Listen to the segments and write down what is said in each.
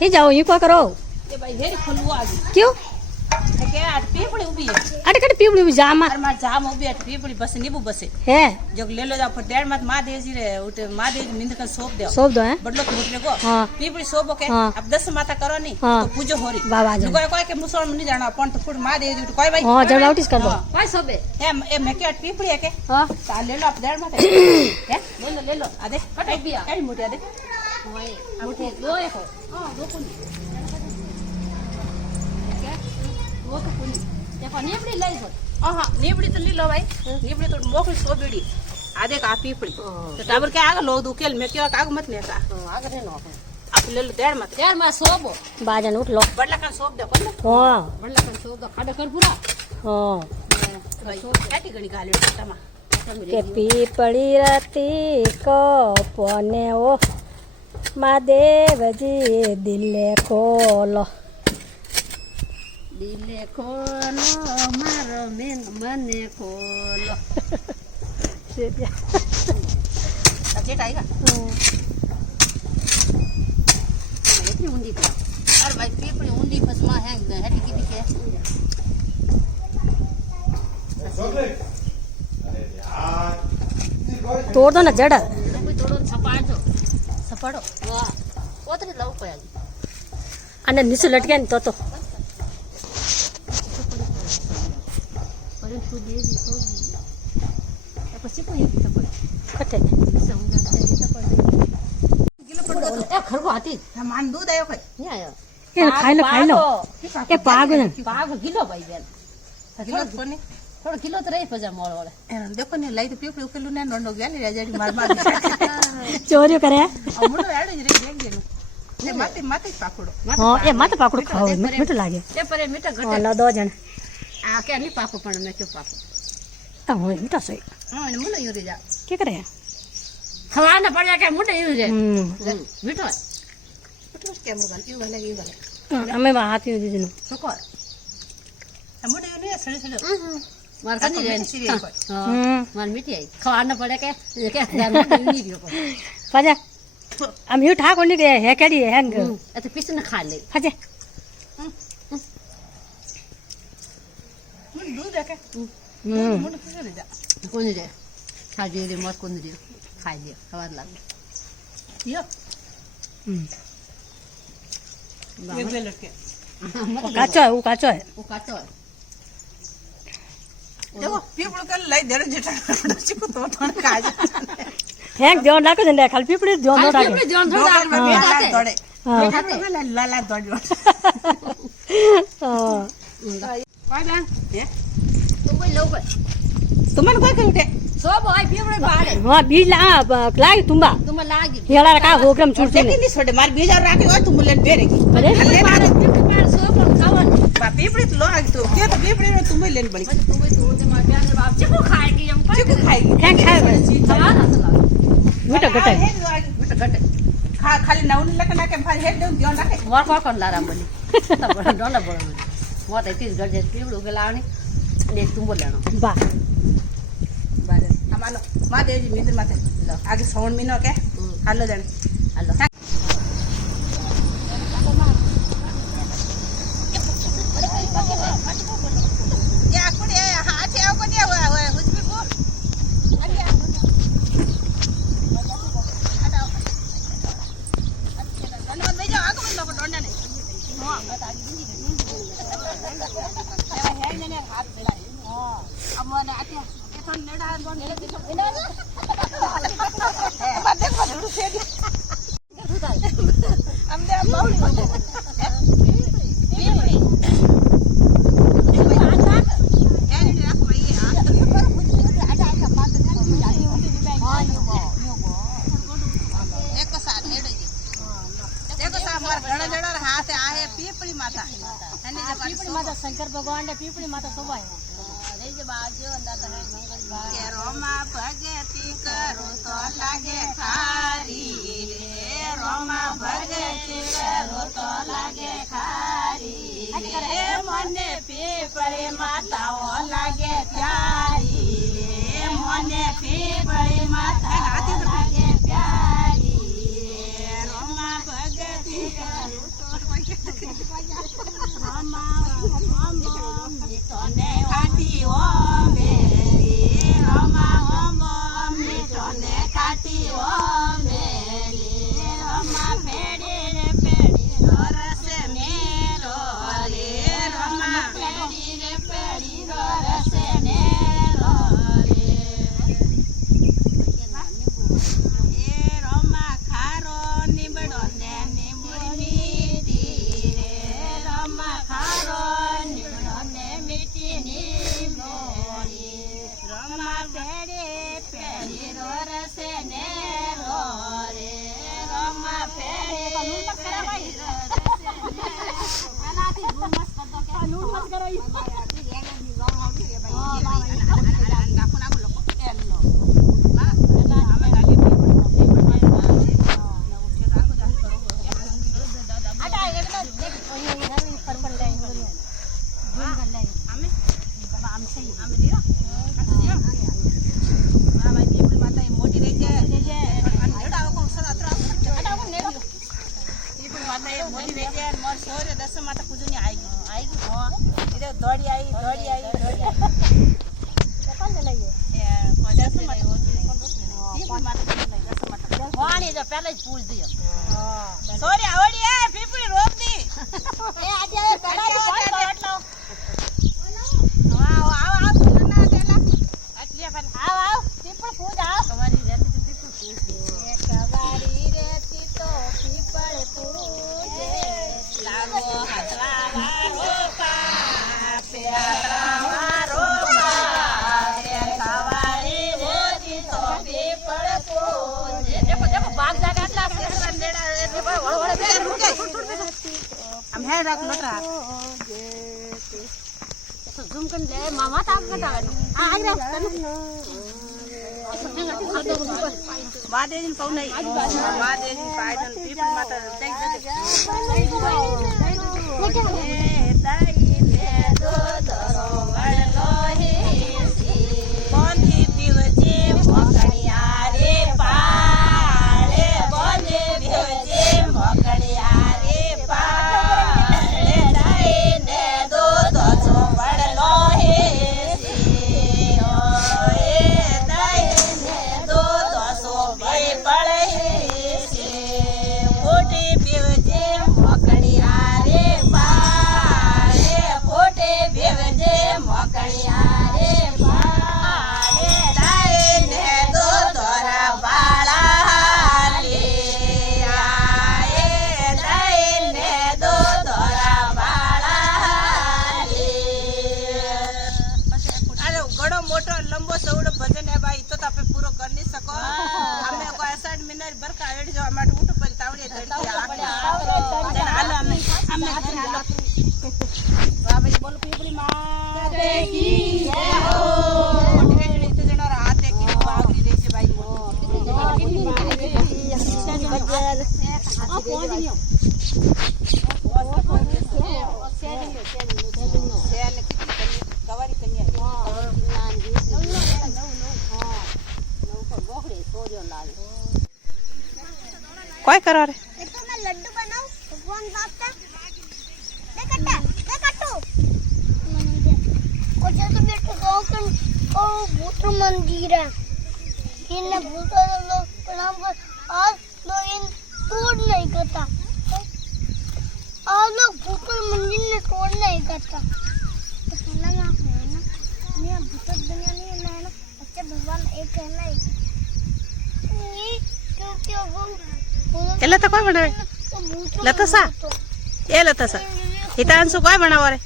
हे जाओ यूं क्या करो ये भाई हेरी खुलवा आ गई क्यों के आज पीपड़ी उभी है अरे कट पीवड़ी भी जामा और मार जाम उभी है पीपड़ी बस नीबू बसे है जो ले लो जा पर डेढ़ मत मां देजी रे उठे मां देजी मिंद का सोप दे सोप दो है बडलो के मुटले को हाँ पीपड़ी सोप के हाँ। अब 10 माता करो नहीं हाँ। तो पूजो होरी बाबा जान लुगाय कोई के मुसलमान नहीं जाना पण तो फुट मां देजी उठ कोई भाई हां जब नोटिस कर दो कोई सोबे ए मैं के पीपड़ी है के हां ता ले लो आप डेढ़ मत है ले लो आ दे कटाई बिया कई मुठी आ दे ओए मुठी दो है को हां दो कुनी क्या वो को कुनी देखो नीबड़ी लाई हो हां नीबड़ी तो ले लो भाई नीबड़ी तो मोकली सोबीड़ी आधे का पीपड़ी तो टाबर के आगे लो दुकेल में क्यों आगे मत ने का आगे रे नो आप ले लो डेढ़ मत सोबो बाजन उठ लो बड़ला का सोब दे कोन हां बड़ला का सोब दो खाडे कर पूरा हां भाई काटी गणी गाली टमा के पीपड़ी राती को पने ओ महादेव जी दिले खोलो दिले खोलो मारो मने खोलो अच्छा आएगा इतनी ऊंडी थी अरे भाई पीपड़ी ऊंडी फसमा है हटी की दिखे तोड़ दो ना जड़ कोई तोड़ो सपाड़ो वाह ओतरी लव पयागी અને નીચે લટકે ને તો पर तू दे दी तो પછી કોઈ એક તો પડે કટે સમજા છે તો પડે કિલો પડો એ ખરગો હાથી માન દૂધ આયો કઈ નહીં આયો એ ખાઈ લો એ પાગ કિલો ભાઈ બેન કિલો કોની થોડો કિલો તો રહી પજા મોળ વાળે દેખો ને લઈ તો પીપળી ઉકેલું ને નોંડો ગયા ને રાજાડી માર માર ચોરીઓ કરે અમુનો એડો જ રહી ગયેલું ને માતે પાકડો હા એ માથે પાકડો ખાવ મીઠું લાગે તે પર મીઠા ઘટે હા દો જણ આ કે ની પાકો પણ મેં ક્યો પાકો આ હોય મીઠા સોય હા ને મુનો યુરી જા કે કરે ખવાના પડ્યા કે મુંડે યુરી મીઠો મીઠો કેમ ગલ યુ ભલે યુ ભલે અમે હાથી દીધું સુકોર મુંડે યુરી સડી સડી માર કની રે માર મીઠી આઈ ખવાના પડ્યા કે મુંડે યુરી ગયો ફજા આમ યુ ઠાકોર ની કે હે કેડી હે ને એ તો પીસને ખા લે ફજે दूध है क्या मुंड किसे ले जा कौन दे खाजे दे मत कौन दे खाई दे खबर लग यो एक ले लटके કાચો હે वो काचो है देखो पीपड़ कर लाई दे जेटा चिको तो थोड़ा काज હેંગ ધ્યાન રાખો ને ખાલી પીપળી ધ્યાન ન રાખે पीपड़ जान थोड़ा बेटा दौड़े હા बेटा लाला दौड़ હા काय जान ये तुम कोई लो कोई तुमन कोई के उठे सो भाई पीपड़े बाड़े હા બીજ લાગ તુંબા तुम लागी હેડા કા હોગ્રામ છૂટતી नहीं छोड़े मार बीजा राखे हो तुम लेन बेरेगी अरे ले मार पीपड़े बाड़ सो पण खावन बा पीपड़े तो लो आग तो के तो पीपड़े में तुम लेन बड़ी तुम तो दे मार प्यार बाप चिको खाएगी हम चिको खाएगी હેંગ ખાય हवा हसला મીઠો ઘટે मीठा घटे खा खाली नाउन लकना के भाई हेड दे ध्यान रखे मोर को कोन लारा बोली तब डोला बोल मोर ते 30 गज पीपड़ो के लावनी ने तुम बोलेनो બા बारे અમાનો માં દેજી મિત્ર માથે આગે શ્રાવણ મહિનો કે હાલો જણ હાલો યા કોડી હાથે આવ કોની આવ હુજબી કો આગે આડા ધન્યવાદ ભાઈ જાઓ આગળ લોકો ડોંડા ને હા બસ આગે દીદી એવા હે ને હાથ મેલા હા અમને આત્યા એ તો નેડા બોન નેડા દીધો એના હે બાદ દેખો ડુડુ સેડી અમને આ બાવડી पीपड़ी माता शंकर भगवान ने पीपड़ी माता शोभा रोमा भगती करो तो लागे खारी रे रोमा भगती करो तो लागे खारी रे मने पीपड़ी माताओ लागे प्यारी रे मने पीपड़ी माता लागे प्यारी रोमा भगती करो तो પેડે પેડી રો રસે ને રો રે રોમા પેડે પેડી રો રસે આનાથી ગુણ મસ્ત કરતો કે નૂન મસ્ત કરો ઈ આનાથી રેગની લોમ આવતી રે ભાઈ નાખો નાખો લોકો એનો માં અમે ગાલી પેલા જ પૂછ દઈએ સોરી આવડી એ પીપળી રોક દી એ આજે કડાઈ એટલો આવ આવ આવ ના પેલા એટલે પણ આવ પીપળ પૂજ આવ તમારી રેતી પીપળ પૂજ કવારી રેતી તો પીપળ પૂજે લાગો હાથલા વારો પાપે હાથલા વારો પાપે કવારી રેતી તો પીપળ પૂજે देखो बाग जाके आटला सेसरा नेड़ा એટલે ભાઈ વળવળ બે રૂકે આમ હે રાખ લટરા તો ઝૂમ કન લે મામા તાક કટાવાની આ આગળ વાદેજી પૌ નહીં વાદેજી પાયદન પીપલ માતા દેખ દેખ દાઈ ને દો દરો વળલો હે કોંધી પીવજે મોકણિયા રે પા કોઈ કરો રે तो मैं लड्डू बनाऊं भगवान बाप का ले कट्टू और जब तो बेटा गांव का ओ भूत मंदिर है इनने भूत लोग प्रणाम कर आज लोग इन तोड़ नहीं करता आज लोग भूत मंदिर ने तोड़ नहीं करता तो सुनना ना मैं भूत दुनिया नहीं है ना अच्छा भगवान एक है ना ये क्योंकि वो એટલે તો કોઈ બનાવે લતસા એ લતસા હિતાંશુ કોઈ બનાવો રે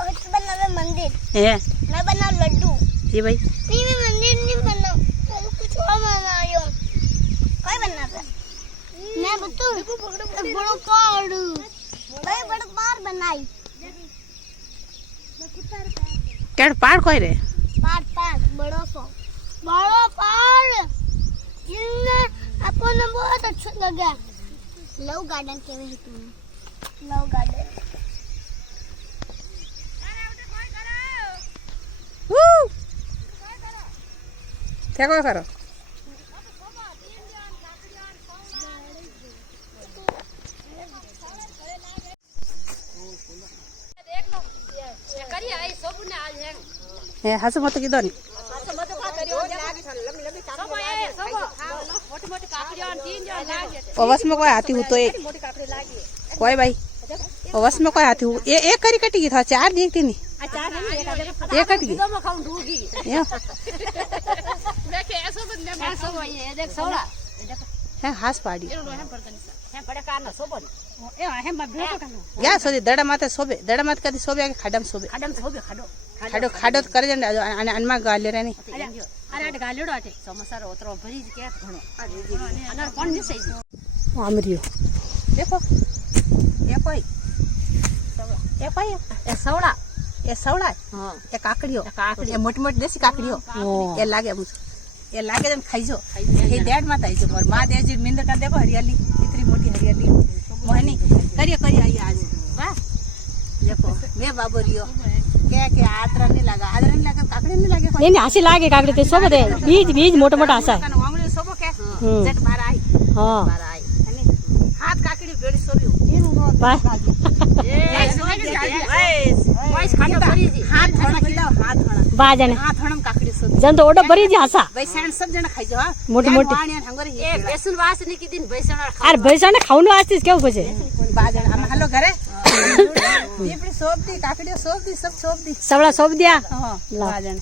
और तो बनावे मंदिर હે मैं बना लड्डू જી भाई नहीं मैं मंदिर नहीं बना मैं कुछ और बना रही हूँ कोई बनाता मैं बताऊँ बड़ा पहाड़ भाई बड़ा पहाड़ बनाई કેડ પાડ કોઈ રે पहाड़ बड़ा पहाड़ जिनने अपन ने बहुत अच्छा लगा लव गार्डन के में तुम लव गार्डन તે કોઈ કરો હે હાસુ મત કીધો ને वस में कोई हाथी हो तो कोई भाई वस में कोई हाथी हो एक करी कटी गई था चार देखती नहीं एक कट गई हास पाड़ी या सोदी दड़ा माते सोबे दड़ा माते कदी सोबे के खाडम सोबे खाडो खाडो करे जन अनमा गाले रे नहीं અરે આટ ગાલ્યોડો આટે ચોમાસારો ઓતરો ભરી જ કે ઘણો અને કોણ દિસે આમર્યો દેખો એ કોઈ એ સવડા એ સવડા હા એ કાકડીઓ કાકડી. એ મોટી મોટી દેશી કાકડીઓ એ લાગે તમે ખાઈજો એ દેડ માં થાય છે મોર માં દેજી મિંદર કા દેખો હરિયાલી इतनी मोटी हरियाली मोहनी करिए आइए आज वाह देखो मैं बाबू रियो के आदरा नहीं लगा काकड़ी नहीं लगे એની હાસી લાગે કાકડી તે સોબત બીજ મોટા મોટા હાસા आंगली सोबो के जट बार आई હા અને हाथ काकड़ी बेड़ी सोब्यो વાહ वाइस खाटो भरी जी हाथ थोड़ा खिलाओ हाथ બાજને थोड़ा काकड़ी सोब्यो જન તો ઓડો ભરી જ હાસા भाई सैन सब जना खाई जो हां मोटी मोटी ए बेसन वासनी की दिन बेसन અરે ભૈસાને ખાવાનું આસ્તીસ કેવું પછી बाजन हम हेलो घरे ये बड़ी सोब दी काकड़ी सोब दी सब सोब दी સવડા સોબ દ્યા हां લા. बाजन